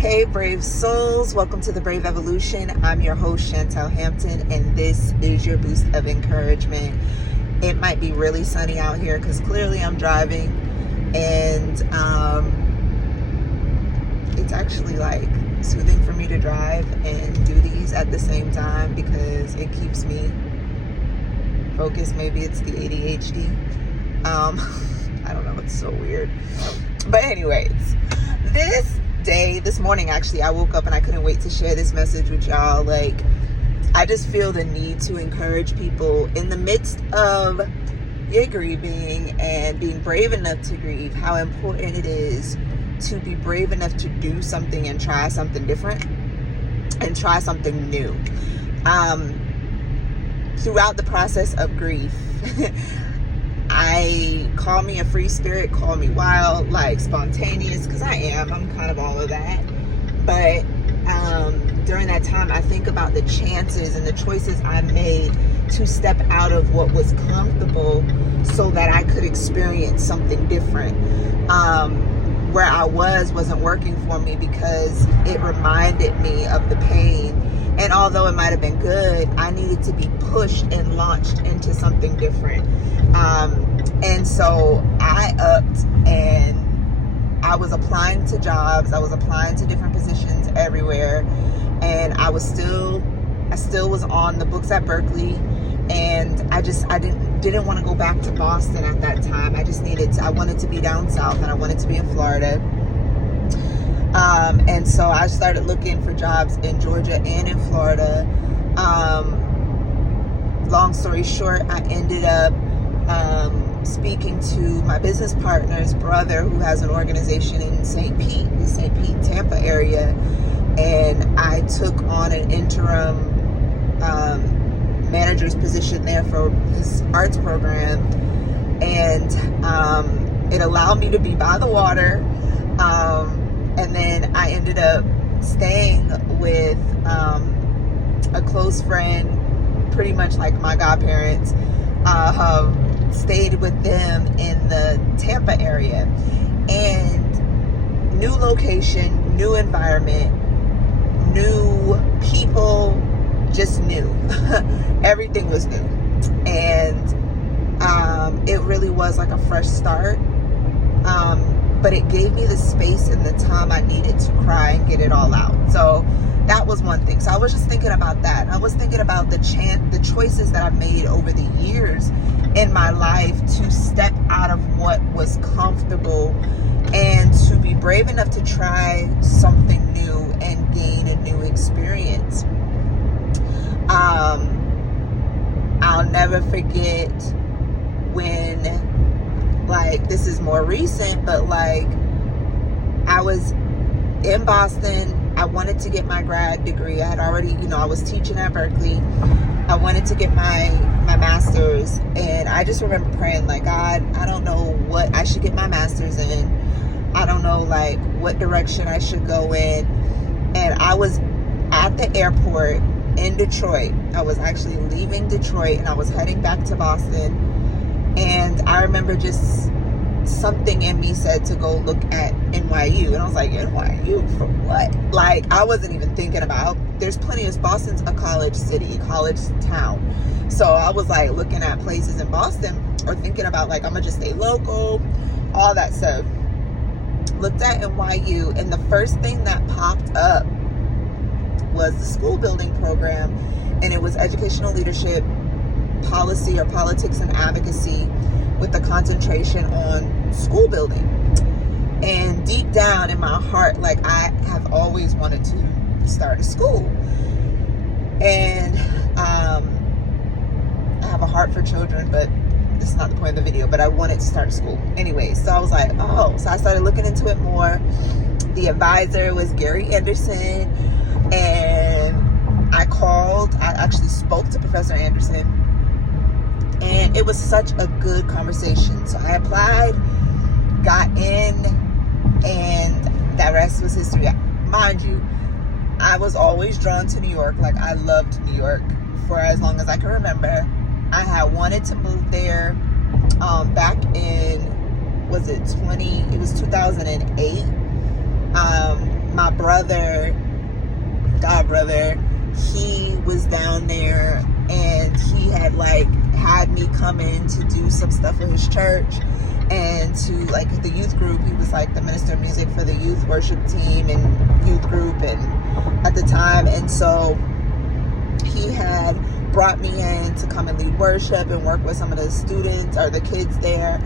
Hey brave souls, welcome to the Brave Evolution. I'm your host Chantelhampton, and this is your boost of encouragement. It might be really sunny out here because clearly I'm driving, and it's actually like soothing for me to drive and do these at the same time because it keeps me focused. Maybe it's the ADHD. I don't know, it's so weird. But anyways, this morning, actually, I woke up and I couldn't wait to share this message with y'all. Like, I just feel the need to encourage people in the midst of your grieving and being brave enough to grieve, how important it is to be brave enough to do something and try something different and try something new. Throughout the process of grief, I call me a free spirit, call me wild, like spontaneous, because I'm kind of all of that. But during that time, I think about the chances and the choices I made to step out of what was comfortable so that I could experience something different. Where I wasn't working for me because it reminded me of the pain. And although it might have been good, I needed to be pushed and launched into something different. And so I upped and I was applying to jobs. I was applying to different positions everywhere. And I still was on the books at Berkeley. And I didn't want to go back to Boston at that time. I wanted to be down south, and I wanted to be in Florida. And so I started looking for jobs in Georgia and in Florida. Long story short, I ended up speaking to my business partner's brother, who has an organization in St. Pete, Tampa area. And I took on an interim manager's position there for his arts program. And it allowed me to be by the water. And then I ended up staying with a close friend, pretty much like my godparents. Stayed with them in the Tampa area. And new location, new environment, new people, just new. Everything was new. And it really was like a fresh start. But it gave me the space and the time I needed to cry and get it all out. So that was one thing. So I was just thinking about that. I was thinking about the choices that I've made over the years in my life to step out of what was comfortable and to be brave enough to try something new and gain a new experience. I'll never forget when, like, this is more recent, but like, I was in Boston. I wanted to get my grad degree. I had already, I was teaching at Berkeley. I wanted to get my master's, and I just remember praying, like, God, I don't know what I should get my master's in. I don't know, like, what direction I should go in. And I was at the airport in Detroit. I was actually leaving Detroit, and I was heading back to Boston. And I remember just something in me said to go look at NYU. And I was like, NYU for what? Like, I wasn't even thinking about, there's plenty of, Boston's a college city, a college town. So I was like looking at places in Boston, or thinking about, like, I'm gonna just stay local, all that stuff. Looked at NYU, and the first thing that popped up was the school building program. And it was educational leadership, policy, or politics and advocacy, with the concentration on school building. And deep down in my heart, like, I have always wanted to start a school. And I have a heart for children, but this is not the point of the video. But I wanted to start a school anyway. So I was like, so I started looking into it more. The advisor was Gary Anderson, and I actually spoke to Professor Anderson. And it was such a good conversation. So I applied, got in, and that rest was history. Mind you, I was always drawn to New York. Like, I loved New York for as long as I can remember. I had wanted to move there back in, it was 2008. my brother, god brother, he was down there, and he had like had me come in to do some stuff for his church and to like the youth group. He was like the minister of music for the youth worship team and youth group and at the time. And so he had brought me in to come and lead worship and work with some of the students or the kids there,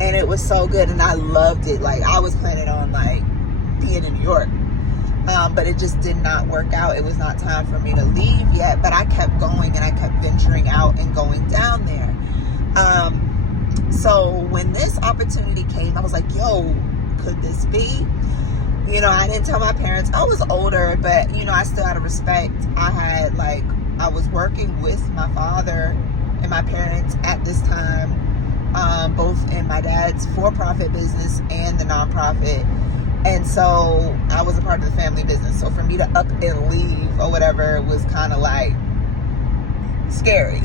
and it was so good, and I loved it. Like, I was planning on like being in New York, but it just did not work out. It was not time for me to leave yet, but I kept going, and I kept venturing out and going down there. So when this opportunity came, I was like, yo, could this be? You know, I didn't tell my parents. I was older, but you know, I still had a respect. I was working with my father and my parents at this time, both in my dad's for-profit business and the nonprofit. And so I was a part of the family business. So for me to up and leave or whatever was kind of like scary.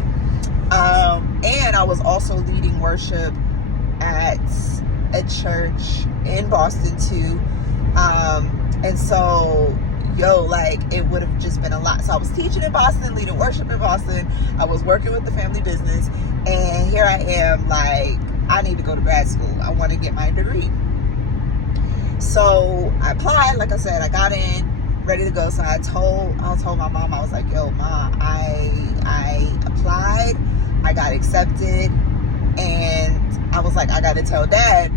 And I was also leading worship at a church in Boston too. And so, like, it would have just been a lot. So I was teaching in Boston, leading worship in Boston. I was working with the family business. And here I am, like, I need to go to grad school. I want to get my degree. So I applied. Like I said, I got in, ready to go. So I told my mom, I was like, yo, Ma, I applied. I got accepted. And I was like, I got to tell Dad.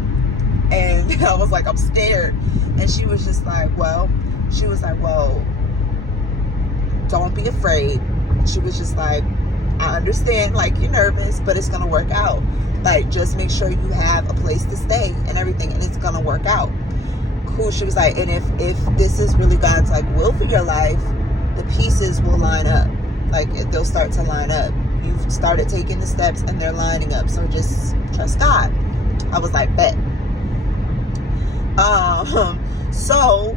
And I was like, I'm scared. And she was just like, well, don't be afraid. She was just like, I understand, like, you're nervous, but it's going to work out. Like, just make sure you have a place to stay and everything, and it's going to work out. Cool. She was like, and if this is really God's, like, will for your life, the pieces will line up. Like, they'll start to line up. You've started taking the steps, and they're lining up. So just trust God. I was like, bet. So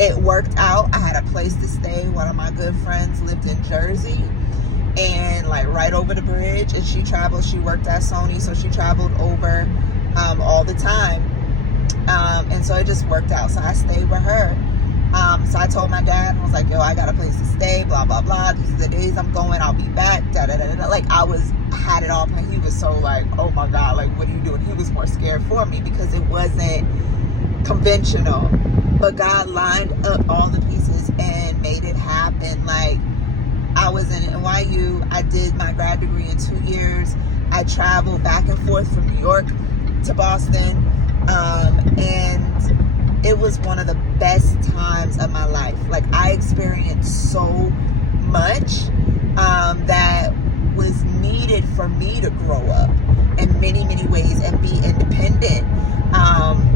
it worked out. I had a place to stay. One of my good friends lived in Jersey, and like right over the bridge, and she worked at Sony, so she traveled over all the time, and so it just worked out. So I stayed with her. So I told my dad, I was like, yo, I got a place to stay, blah blah blah, these are the days I'm going, I'll be back, da da da da. Like, I had it all planned. He was so like, oh my God, like, what are you doing? He was more scared for me because it wasn't conventional, but God lined up all the pieces and made it happen. Like, I was in NYU. I did my grad degree in 2 years. I traveled back and forth from New York to Boston, and it was one of the best times of my life. Like, I experienced so much that was needed for me to grow up in many, many ways and be independent.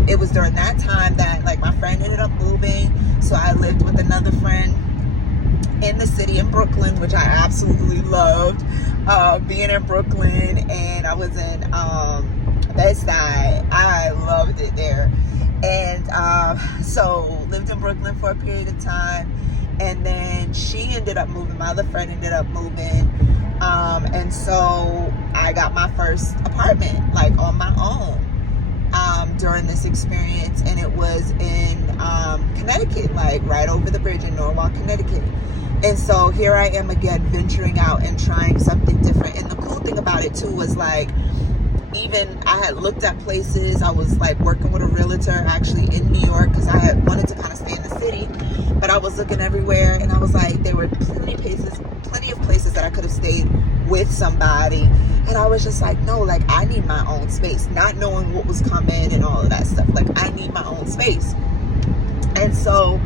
It was during that time that, like, my friend ended up moving, so I lived with another friend in the city in Brooklyn, which I absolutely loved, being in Brooklyn. And I was in Bed-Stuy. I loved it there. And so lived in Brooklyn for a period of time, and then she ended up moving. My other friend ended up moving, and so I got my first apartment, like, on my own during this experience, and it was in Connecticut, like right over the bridge in Norwalk, Connecticut. And so here I am again, venturing out and trying something different. And the cool thing about it too was, like, even I had looked at places. I was like working with a realtor actually in New York because I had wanted to kind of stay in the city, but I was looking everywhere, and I was like, there were plenty of places that I could have stayed with somebody, and I was just like, no, like, I need my own space, not knowing what was coming and all of that stuff. Like, I need my own space. And so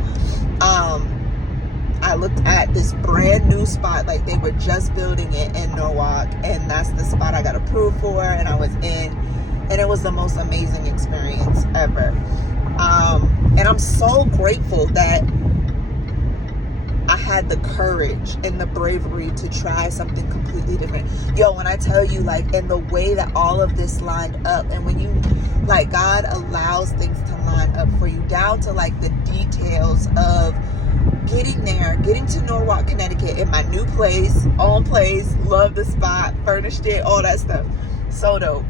I looked at this brand new spot, like they were just building it in Norwalk, and that's the spot I got approved for, and I was in, and it was the most amazing experience ever. And I'm so grateful that I had the courage and the bravery to try something completely different. Yo, when I tell you, like, in the way that all of this lined up, and when you, like, God allows things to line up for you down to, like, the details of getting there, getting to Norwalk, Connecticut, in my new place, own place, love the spot, furnished it, all that stuff. So dope.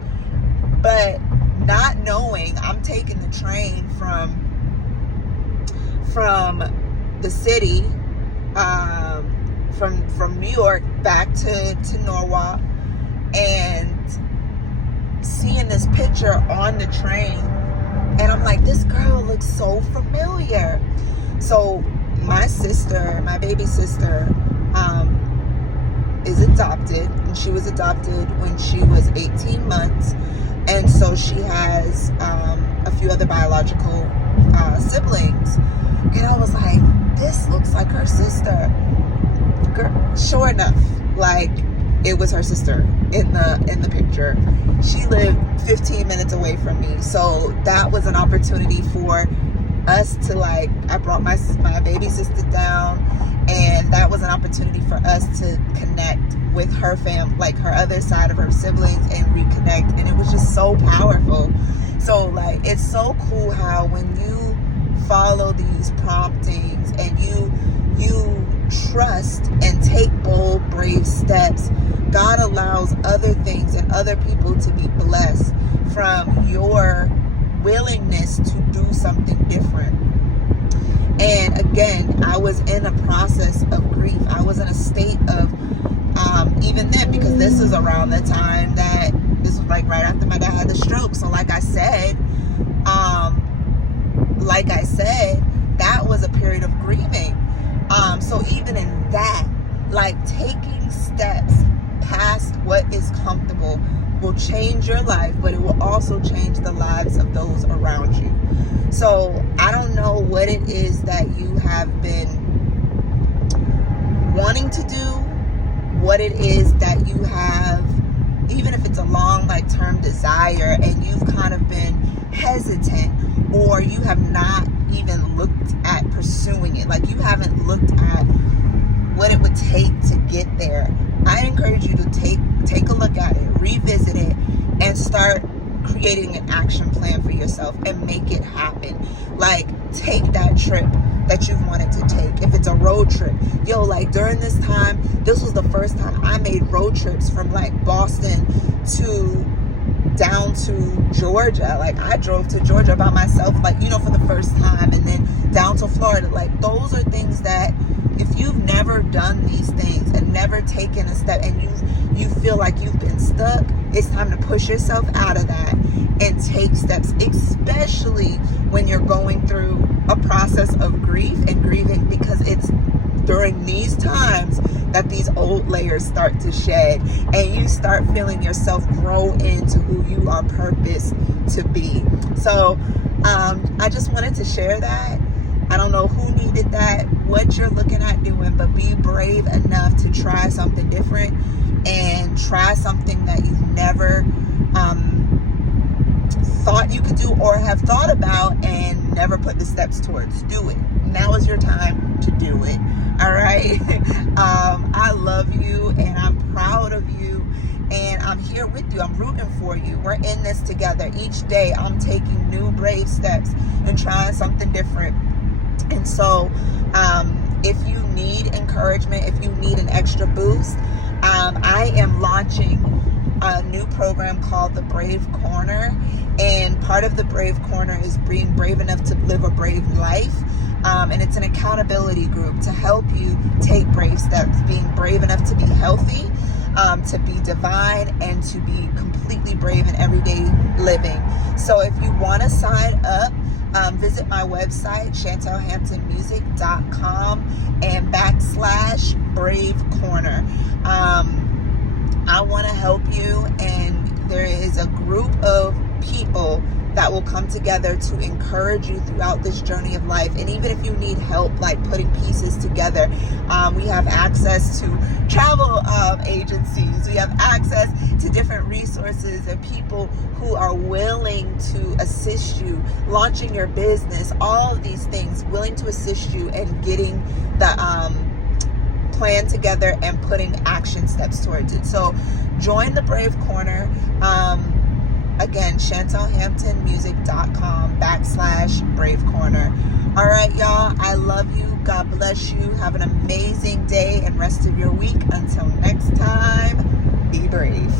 But not knowing, I'm taking the train from from the city, from New York back to Norwalk, and seeing this picture on the train, and I'm like, this girl looks so familiar. So my sister, my baby sister, is adopted, and she was adopted when she was 18 months, and so she has a few other biological siblings, and I was like, this looks like her sister. Girl, sure enough, like, it was her sister in the picture. She lived 15 minutes away from me, so that was an opportunity for us to, like, I brought my baby sister down, and that was an opportunity for us to connect with her like her other side of her siblings, and reconnect, and it was just so powerful. So, like, it's so cool how when you follow these promptings and you trust and take bold, brave steps, God allows other things and other people to be blessed from your willingness to do something different. And again, I was in a process of grief. I was in a state of, even then, because this is around the time that, this was like right after my dad had the stroke. So like I said, that was a period of grieving. So even in that, like, taking steps past what is comfortable will change your life, but it will also change the lives of those around you. So I don't know what it is that you have been wanting to do, what it is that you have, even if it's a long, like, term desire, and you've kind of been hesitant, or you have not even looked at pursuing it, like, you haven't looked at what it would take to get there. I encourage you to take a look at it, revisit it, and start creating an action plan for yourself and make it happen. Like, take that trip that you've wanted to take. If it's a road trip, like, during this time, this was the first time I made road trips from, like, Boston down to Georgia. Like, I drove to Georgia by myself, like, for the first time, and then down to Florida. Like, those are things that, if you've never done these things and never taken a step, and you feel like you've been stuck, it's time to push yourself out of that and take steps, especially when you're going through a process of grief and grieving, because it's during these times that these old layers start to shed, and you start feeling yourself grow into who you are purposed to be. So I just wanted to share that. I don't know who needed that, what you're looking at doing, but be brave enough to try something different, and try something that you've never thought you could do, or have thought about and never put the steps towards. Do it. Now is your time to do it. All right. I love you, and I'm proud of you, and I'm here with you. I'm rooting for you. We're in this together. Each day I'm taking new brave steps and trying something different. And so if you need encouragement, if you need an extra boost, I am launching a new program called the Brave Corner, and part of the Brave Corner is being brave enough to live a brave life, and it's an accountability group to help you take brave steps, being brave enough to be healthy, to be divine, and to be completely brave in everyday living. So if you want to sign up, visit my website, Chantelhamptonmusic.com, and /Brave Corner. I want to help you, and there is a group of people that will come together to encourage you throughout this journey of life. And even if you need help, like, putting pieces together, we have access to travel agencies. We have access to different resources and people who are willing to assist you launching your business. All of these things, willing to assist you in getting the plan together and putting action steps towards it. So join the Brave Corner. Again, Chantelhamptonmusic.com /Brave Corner. All right, y'all. I love you. God bless you. Have an amazing day and rest of your week. Until next time, be brave.